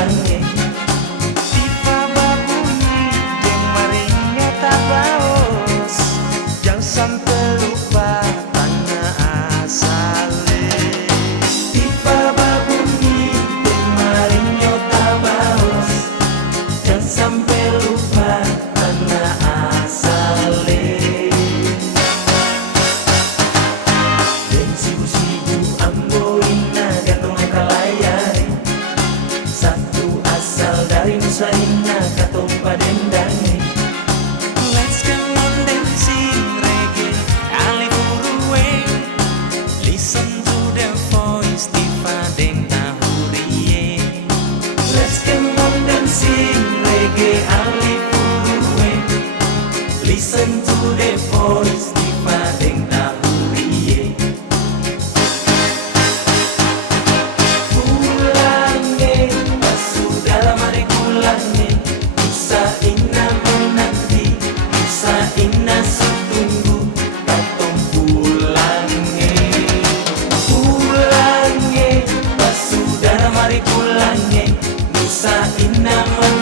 pulange. Tiba babunyi yang marinya tabaos, jangan sampai lupa tanah asale. Tiba babunyi yang marinya tabaos, jangan sampai lupa tanah asale. Dan sibu-sibu amboina gandong kalayari, satu asal dari Nusa Indah katong padendangi. Let's come on dancing reggae, Ali Buruwe. Listen to the voice, Tifa Deng Tahurie. Let's come on dancing reggae Ali Puruwe. Listen to the voice di Padeng Tahurie. Pulange, pasudara mari pulange. Nusa Indah menanti, Nusa Indah setunggu katong pulange. Pulange, pasudara mari pulange. Nusa Indah menanti.